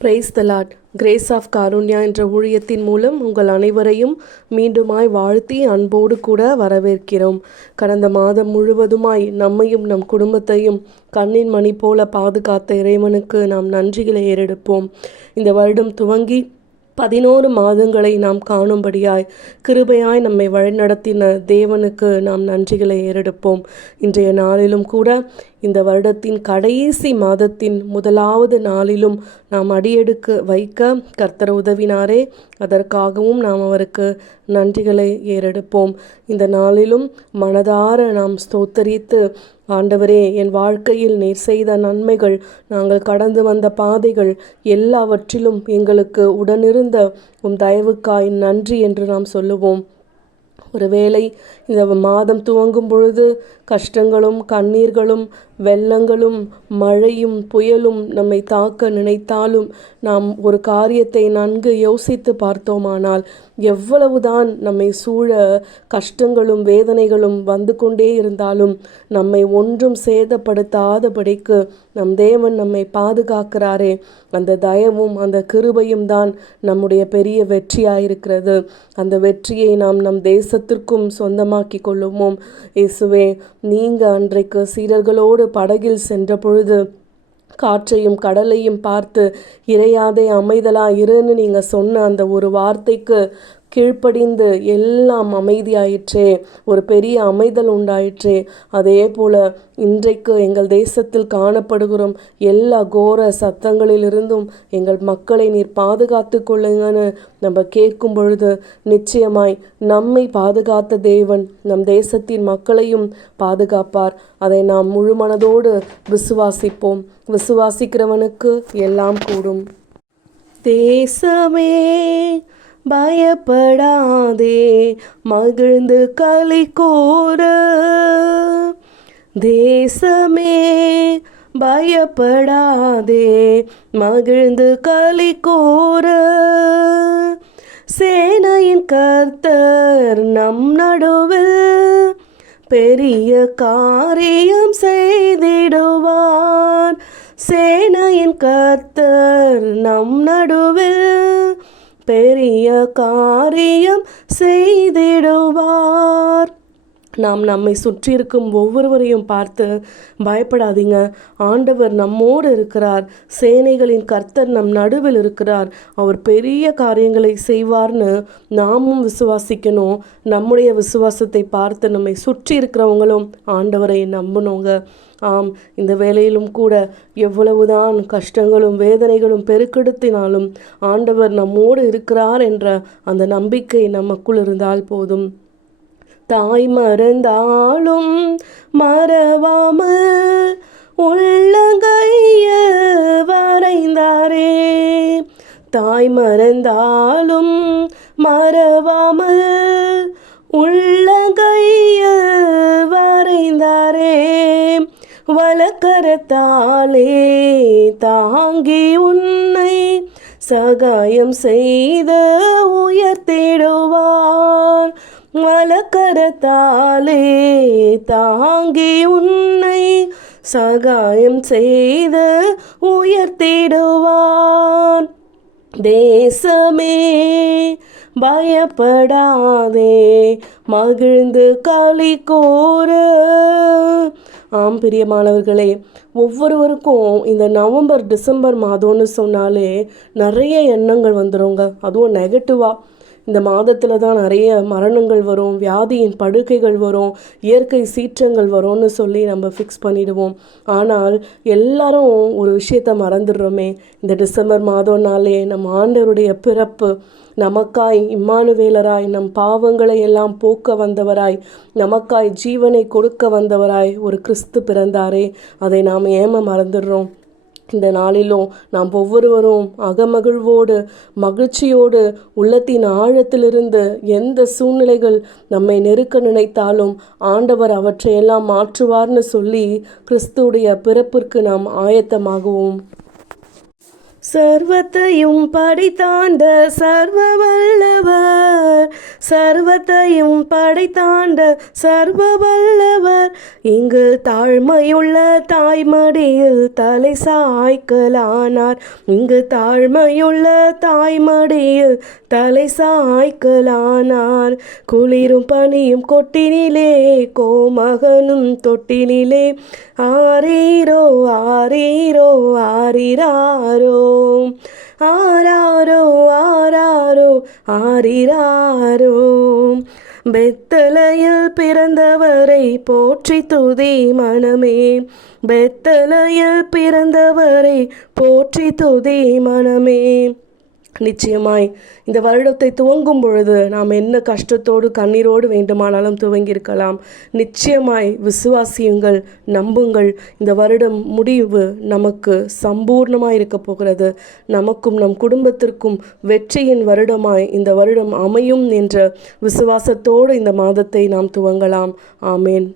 Price the Lord. Grace of Karunya என்ற ஊழியத்தின் மூலம் உங்கள் அனைவரையும் மீண்டுமாய் வாழ்த்தி அன்போடு கூட வரவேற்கிறோம். கடந்த மாதம் முழுவதுமாய் நம்மையும் நம் குடும்பத்தையும் கண்ணின் மணி போல பாதுகாத்த இறைவனுக்கு நாம் நன்றிகளை ஏறெடுப்போம். இந்த வருடம் துவங்கி 11 மாதங்களை நாம் காணும்படியாய் கிருபையாய் நம்மை வழிநடத்தின தேவனுக்கு நாம் நன்றிகளை ஏறெடுப்போம். இன்றைய நாளிலும் கூட இந்த வருடத்தின் கடைசி மாதத்தின் முதலாவது நாளிலும் நாம் அடியெடுக்க வைக்க கர்த்தர் உதவினாரே. அதற்காகவும் நாம் அவருக்கு நன்றிகளை ஏறெடுப்போம். இந்த நாளிலும் மனதார நாம் ஸ்தோத்தரித்து, ஆண்டவரே, என் வாழ்க்கையில் நீர் செய்த நன்மைகள், நாங்கள் கடந்து வந்த பாதைகள் எல்லாவற்றிலும் எங்களுக்கு உடனிருந்த உம் தயவுக்காய் நன்றி என்று நாம் சொல்லுவோம். ஒருவேளை இந்த மாதம் துவங்கும் பொழுது கஷ்டங்களும் கண்ணீர்களும் வெள்ளங்களும் மழையும் புயலும் நம்மை தாக்க நினைத்தாலும் நாம் ஒரு காரியத்தை நன்கு யோசித்து பார்த்தோமானால் எவ்வளவுதான் நம்மை சூழ கஷ்டங்களும் வேதனைகளும் வந்து கொண்டே இருந்தாலும் நம்மை ஒன்றும் சேதப்படுத்தாதபடிக்கு நம் தேவன் நம்மை பாதுகாக்கிறாரே. அந்த தயவும் அந்த கிருபையும் தான் நம்முடைய பெரிய வெற்றியாயிருக்கிறது. அந்த வெற்றியை நாம் நம் தேசத்திற்கும் சொந்தமாக்கி கொள்ளுவோம். இயேசுவே, நீங்கள் அன்றைக்கு சீடர்களோடு படகில் சென்ற பொழுது காற்றையும் கடலையும் பார்த்து இறையாதே அமைதலா இருன்னு நீங்கள் சொன்ன அந்த ஒரு வார்த்தைக்கு கீழ்ப்படிந்து எல்லாம் அமைதியாயிற்றே, ஒரு பெரிய அமைதல் உண்டாயிற்றே. அதே போல் இன்றைக்கு எங்கள் தேசத்தில் காணப்படுகிறோம் எல்லா கோர சத்தங்களிலிருந்தும் எங்கள் மக்களை நீர் பாதுகாத்து கொள்ளுங்கன்னு நம்ம கேட்கும் பொழுது நிச்சயமாய் நம்மை பாதுகாத்த தேவன் நம் தேசத்தின் மக்களையும் பாதுகாப்பார். அதை நாம் முழு மனதோடு விசுவாசிப்போம். விசுவாசிக்கிறவனுக்கு எல்லாம் கூடும். தேசமே பயப்படாதே, மகிழ்ந்து களி கூற. தேசமே பயப்படாதே, மகிழ்ந்து களி கூற. சேனையின் கர்த்தர் நம் நடுவில் பெரிய காரியம் செய்திடுவார். சேனையின் கர்த்தர் நம் நடுவில் பெரிய காரியம் செய்திடுவார். நாம் நம்மை சுற்றி இருக்கும் ஒவ்வொருவரையும் பார்த்து பயப்படாதீங்க, ஆண்டவர் நம்மோடு இருக்கிறார், சேனைகளின் கர்த்தர் நம் நடுவில் இருக்கிறார், அவர் பெரிய காரியங்களை செய்வார்னு நாமும் விசுவாசிக்கணும். நம்முடைய விசுவாசத்தை பார்த்து நம்மை சுற்றி இருக்கிறவங்களும் ஆண்டவரை நம்பணுங்க. ஆம், இந்த வேளையிலும் கூட எவ்வளவுதான் கஷ்டங்களும் வேதனைகளும் பெருக்கெடுத்தினாலும் ஆண்டவர் நம்மோடு இருக்கிறார் என்ற அந்த நம்பிக்கை நமக்குள் இருந்தால் போதும். தாய் மறந்தாலும் மறவாமல் உள்ளங்கைய வரைந்தாரே. தாய் மறந்தாலும் மறவாமல் உள்ளங்கைய வரைந்தாரே. வலக்கரத்தாலே தாங்கி உன்னை சகாயம் செய்து உயர்த்திடுவார். வலக்கரத்தாலே தாங்கி உன்னை சகாயம் செய்து உயர்த்திடுவார். தேசமே பயப்படாதே, மகிழ்ந்து களி கூற. ஆம் பிரியமானவர்களே, ஒவ்வொருவருக்கும் இந்த நவம்பர் டிசம்பர் மாதம்னு சொன்னாலே நிறைய எண்ணங்கள் வந்துடுங்க. அதுவும் நெகட்டிவாக. இந்த மாதத்தில் தான் நிறைய மரணங்கள் வரும், வியாதியின் படுக்கைகள் வரும், இயற்கை சீற்றங்கள் வரும்னு சொல்லி நம்ம ஃபிக்ஸ் பண்ணிடுவோம். ஆனால் எல்லாரும் ஒரு விஷயத்தை மறந்துடுறோமே, இந்த டிசம்பர் மாதம்னாலே நம் ஆண்டவருடைய பிறப்பு. நமக்காய் இம்மானுவேலராய் நம் பாவங்களை எல்லாம் போக்க வந்தவராய், நமக்காய் ஜீவனை கொடுக்க வந்தவராய் ஒரு கிறிஸ்து பிறந்தாரே. அதை நாம் மறந்துடுறோம். இந்த நாளிலும் நாம் ஒவ்வொருவரும் அகமகிழ்வோடு மகிழ்ச்சியோடு உள்ளத்தின் ஆழத்திலிருந்து எந்த சூழ்நிலைகள் நம்மை நெருக்க நினைத்தாலும் ஆண்டவர் அவற்றையெல்லாம் மாற்றுவார்னு சொல்லி கிறிஸ்துவுடைய பிறப்பிற்கு நாம் ஆயத்தமாகுவோம். சர்வத்தையும் படித்தாண்ட சர்வ வல்லவர், சர்வத்தையும் படைத்தாண்ட சர்வ வல்லவர் இங்கு தாழ்மையுள்ள தாய்மடியில் தலை சாய்க்கலானார். இங்கு தாழ்மையுள்ள தாய்மடியில் தலை சாய்க்கலானார். குளிரும் பனியும் கொட்டினிலே கோமகனும் தொட்டினிலே ஆரீரோ ஆரீரோ ஆரிராரோ ஆராரோ ஆராரோ ஆரிராரோ. பெத்தலையில் பிறந்தவரை போற்றி துதி மனமே. பெத்தலையில் பிறந்தவரை போற்றி துதி மனமே. நிச்சயமாய் இந்த வருடத்தை துவங்கும் பொழுது நாம் என்ன கஷ்டத்தோடு கண்ணீரோடு வேண்டுமானாலும் துவங்கியிருக்கலாம். நிச்சயமாய் விசுவாசியுங்கள், நம்புங்கள். இந்த வருடம் முடிவு நமக்கு சம்பூர்ணமாய் இருக்க போகிறது. நமக்கும் நம் குடும்பத்திற்கும் வெற்றியின் வருடமாய் இந்த வருடம் அமையும் என்ற விசுவாசத்தோடு இந்த மாதத்தை நாம் துவங்கலாம். ஆமேன்.